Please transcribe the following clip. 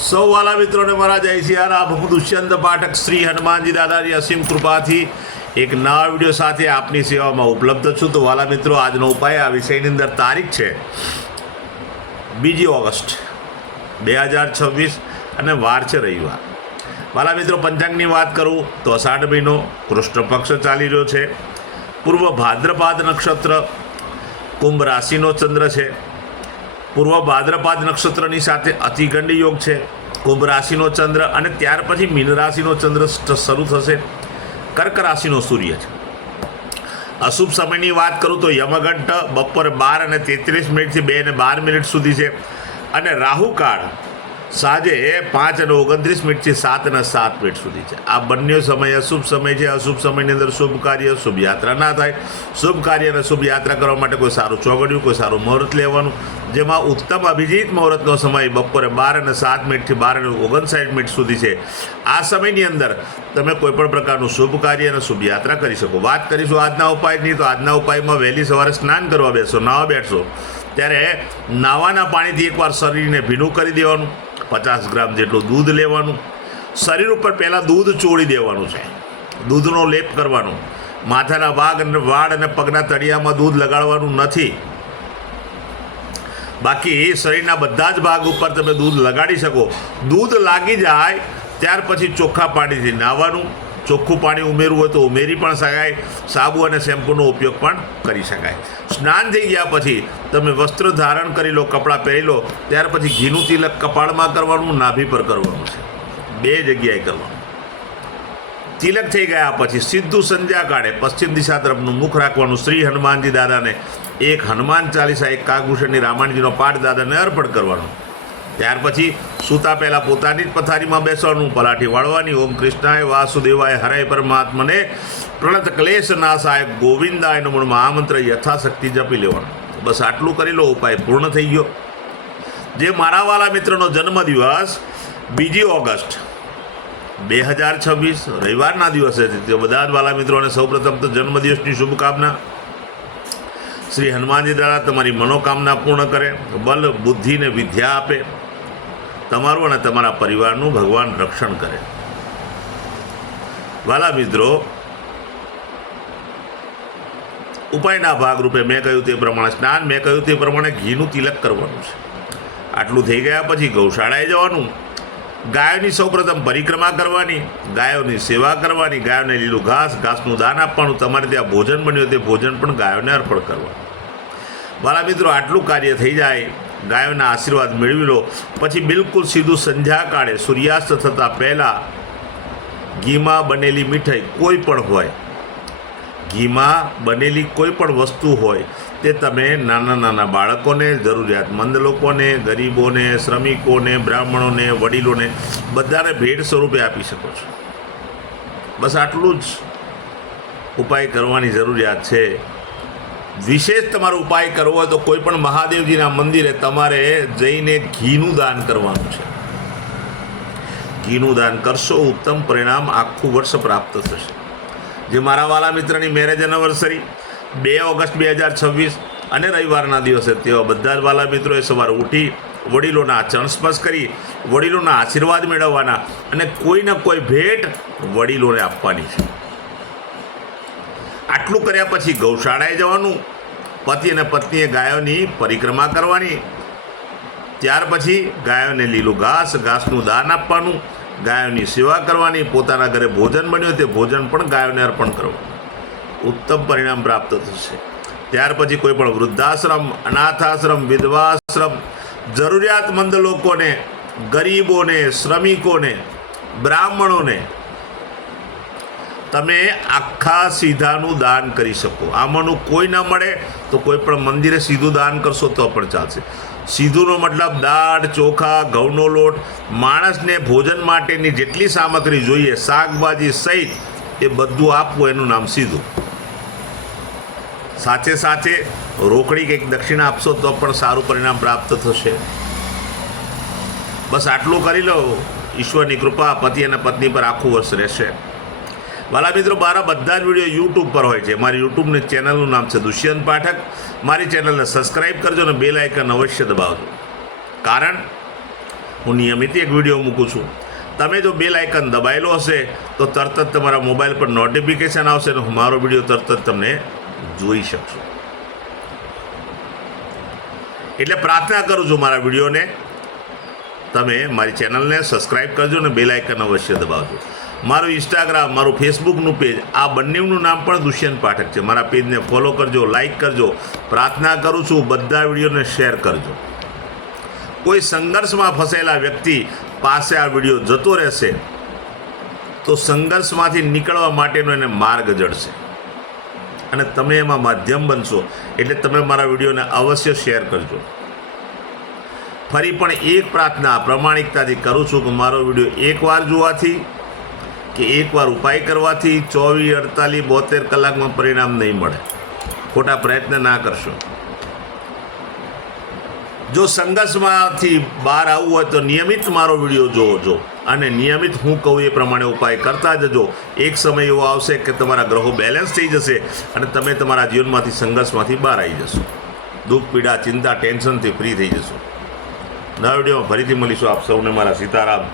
સૌ વાલા મિત્રોને મારા જય સિયારામ. હું દુષ્યંત પાઠક શ્રી હનુમાનજી દાદાની અસીમ કૃપાથી એક નવા વિડીયો સાથે આપની સેવામાં ઉપલબ્ધ છું. તો વાલા મિત્રો, આજનો ઉપાય આ વિષયની અંદર તારીખ છે 2 ઓગસ્ટ 2026 અને વાર છે રવિવાર. વાલા મિત્રો, પંચાંગની વાત કરું તો અષાઢ મહિનો કૃષ્ણ પક્ષ ચાલી રહ્યો છે. પૂર્વ ભાદ્રપાદ નક્ષત્ર કુંભ રાશિનો ચંદ્ર છે. પૂર્વ ભાદ્રપાદ નક્ષત્રની સાથે અતિગંડ યોગ છે. કુંભ રાશિનો ચંદ્ર અને ત્યાર પછી મીન રાશિનો ચંદ્ર શરૂ થશે. કર્ક રાશિનો સૂર્ય છે. અશુભ સમયની વાત કરું તો યમઘંટ બપોરે 12:33 થી 2:12 સુધી છે અને રાહુકાળ સાંજે 5:29 થી 7:07 સુધી છે. આ બંને સમય અશુભ સમય છે. અશુભ સમયની અંદર શુભ કાર્ય શુભ યાત્રા ના થાય. શુભ કાર્ય અને શુભ યાત્રા કરવા માટે કોઈ સારું ચોઘડિયું, કોઈ સારું મુહૂર્ત લેવાનું, જેમાં ઉત્તમ અભિજીત મુહૂર્તનો સમય બપોરે 12:07 થી 12:59 સુધી છે. આ સમયની અંદર તમે કોઈપણ પ્રકારનું શુભ કાર્ય અને શુભ યાત્રા કરી શકો. વાત કરીશું આજના ઉપાયની. તો આજના ઉપાયમાં વહેલી સવારે સ્નાન કરવા નાહવા બેઠશો ત્યારે નાવાના પાણીથી એકવાર શરીરને ભીનું કરી દેવાનું. 50 ગ્રામ જેટલું દૂધ લેવાનું. શરીર ઉપર પહેલાં દૂધ ચોળી દેવાનું છે. દૂધનો લેપ કરવાનો. માથાના વાળ અને પગના તળિયામાં દૂધ લગાડવાનું નથી. બાકી શરીરના બધા જ ભાગ ઉપર તમે દૂધ લગાડી શકો. દૂધ લાગી જાય ત્યાર પછી ચોખ્ખા પાણીથી નાહવાનું. ચોખ્ખું પાણી ઉમેરવું હોય તો ઉમેરી પણ શકાય. સાબુ અને શેમ્પૂનો ઉપયોગ પણ કરી શકાય. સ્નાન થઈ ગયા પછી તમે વસ્ત્ર ધારણ કરી લો, કપડાં પહેરી લો. ત્યાર પછી ઘીનું તિલક કપાળમાં કરવાનું, નાભી પર કરવાનું છે. 2 જગ્યાએ કરવાનું. તિલક થઈ ગયા પછી સીધું સંધ્યા કાળે પશ્ચિમ દિશા તરફનું મુખ રાખવાનું. શ્રી હનુમાનજી દાદાને એક હનુમાન ચાલીસા, એક કાગભૂષણની રામાયણજીનો પાઠ દાદાને અર્પણ કરવાનો. ત્યાર પછી સૂતા પહેલાં પોતાની જ પથારીમાં બેસવાનું. પલાઠી વાળવાની. ઓમ કૃષ્ણાય વાસુદેવાય હરાય પરમાત્મને પ્રણત ક્લેશ નાશાય ગોવિંદાય નમો મહામંત્ર યથાશક્તિ જપી લેવાનું. બસ આટલું કરી લો, ઉપાય પૂર્ણ થઈ ગયો. જે મારા વાલા મિત્રનો જન્મદિવસ 2 ઓગસ્ટ 2026 રવિવારના દિવસે છે, તે બધા જ વાલા મિત્રોને સૌપ્રથમ તો જન્મદિવસની શુભકામના. શ્રી હનુમાનજી દાદા તમારી મનોકામના પૂર્ણ કરે, બલ બુદ્ધિ ને વિદ્યા આપે, તમારું અને તમારા પરિવારનું ભગવાન રક્ષણ કરે. વાલા મિત્રો, ઉપાયના ભાગરૂપે મેં કહ્યું તે પ્રમાણે સ્નાન, મેં કહ્યું તે પ્રમાણે ઘીનું તિલક કરવાનું છે. આટલું થઈ ગયા પછી ગૌશાળાએ જવાનું. ગાયોની સૌપ્રથમ પરિક્રમા કરવાની. ગાયોની સેવા કરવાની. ગાયોને લીલું ઘાસનું દાન આપવાનું. તમારે ત્યાં ભોજન બન્યું તે ભોજન પણ ગાયોને અર્પણ કરવાનું. વાલા મિત્રો, આટલું કાર્ય થઈ જાય, ગાયોના આશીર્વાદ મેળવી લો. પછી બિલકુલ સીધું સંધ્યાકાળે સૂર્યાસ્ત થતાં પહેલાં ઘીમાં બનેલી મીઠાઈ કોઈ પણ હોય, ઘીમાં બનેલી કોઈ પણ વસ્તુ હોય તે તમે નાના બાળકોને, જરૂરિયાતમંદ લોકોને, ગરીબોને, શ્રમિકોને, બ્રાહ્મણોને, વડીલોને બધાને ભેટ સ્વરૂપે આપી શકો છો. બસ આટલું જ ઉપાય કરવાની જરૂરિયાત છે. વિશેષ તમારો ઉપાય કરવો હોય તો કોઈ પણ મહાદેવજીના મંદિરે તમારે જઈને ઘીનું દાન કરવાનું છે. ઘીનું દાન કરશો, ઉત્તમ પરિણામ આખું વર્ષ પ્રાપ્ત થશે. જે મારા વાલા મિત્રની મેરેજ એનિવર્સરી 2 ઓગસ્ટ 2026 અને રવિવારના દિવસે તેવા બધા જ વાલા મિત્રોએ સવારે ઉઠી વડીલોના ચરણ સ્પર્શ કરી વડીલોના આશીર્વાદ મેળવવાના અને કોઈને કોઈ ભેટ વડીલોને આપવાની છે. આટલું કર્યા પછી ગૌશાળાએ જવાનું. પતિ અને પત્નીએ ગાયોની પરિક્રમા કરવાની. ત્યાર પછી ગાયોને લીલું ઘાસનું દાન આપવાનું. ગાયોની સેવા કરવાની. પોતાના ઘરે ભોજન બન્યું તે ભોજન પણ ગાયોને અર્પણ કરવાનું. ઉત્તમ પરિણામ પ્રાપ્ત થશે. ત્યાર પછી કોઈ પણ વૃદ્ધાશ્રમ, અનાથાશ્રમ, વિધવાશ્રમ, જરૂરિયાતમંદ લોકોને, ગરીબોને, શ્રમિકોને, બ્રાહ્મણોને તમે આખા સીધાનું દાન કરી શકો. આમાંનું કોઈ ન મળે તો કોઈ પણ મંદિરે સીધું દાન કરશો તો પણ ચાલશે. સીધુંનો મતલબ દાળ, ચોખા, ઘઉંનો લોટ, માણસને ભોજન માટેની જેટલી સામગ્રી જોઈએ, શાકભાજી સહિત એ બધું આપવું, એનું નામ સીધું. સાથે સાથે રોકડી કંઈક દક્ષિણા આપશો તો પણ સારું પરિણામ પ્રાપ્ત થશે. બસ આટલું કરી લો. ઈશ્વરની કૃપા પતિ અને પત્ની પર આખું વર્ષ રહેશે. વાલા મિત્રો, મારા બધા જ વિડીયો યુટ્યુબ પર હોય છે. મારી યુટ્યુબની ચેનલનું નામ છે દુષ્યંત પાઠક. મારી ચેનલને સબસ્ક્રાઈબ કરજો અને બેલ આઇકન અવશ્ય દબાવજો. કારણ હું નિયમિત એક વિડીયો મૂકું છું. તમે જો બેલ આઇકન દબાયેલો હશે તો તરત જ તમારા મોબાઈલ પર નોટિફિકેશન આવશે અને મારો વિડીયો તરત જ તમને જોઈ શકશો. એટલે પ્રાર્થના કરું છું મારા વિડીયોને તમે મારી ચેનલને સબસ્ક્રાઈબ કરજો અને બેલ આઇકન અવશ્ય દબાવજો. મારું ઇન્સ્ટાગ્રામ, મારું ફેસબુકનું પેજ, આ બંનેનું નામ પણ દુષ્યંત પાઠક છે. મારા પેજને ફોલો કરજો, લાઈક કરજો. પ્રાર્થના કરું છું બધા વિડીયોને શેર કરજો. કોઈ સંઘર્ષમાં ફસાયેલા વ્યક્તિ પાસે આ વિડીયો જતો રહેશે તો સંઘર્ષમાંથી નીકળવા માટેનો એને માર્ગ જડશે અને તમે એમાં માધ્યમ બનશો. એટલે તમે મારા વિડીયોને અવશ્ય શેર કરજો. ફરી પણ એક પ્રાર્થના પ્રામાણિકતાથી કરું છું કે મારો વિડીયો એકવાર જોવાથી કે એકવાર ઉપાય કરવાથી 24, 48, 72 કલાકમાં પરિણામ નહીં મળે. ખોટા પ્રયત્ન ના કરશો. જો સંઘર્ષમાંથી બહાર આવવું હોય તો નિયમિત મારો વિડીયો જોજો અને નિયમિત હું કહું એ પ્રમાણે ઉપાય કરતા જજો. એક સમય એવો આવશે કે તમારા ગ્રહો બેલેન્સ થઈ જશે અને તમે તમારા જીવનમાંથી સંઘર્ષમાંથી બહાર આવી જશો. દુઃખ, પીડા, ચિંતા, ટેન્શનથી ફ્રી થઈ જશો. નવા વિડીયોમાં ફરીથી મળીશું. આપ સૌને મારા સીતારામ.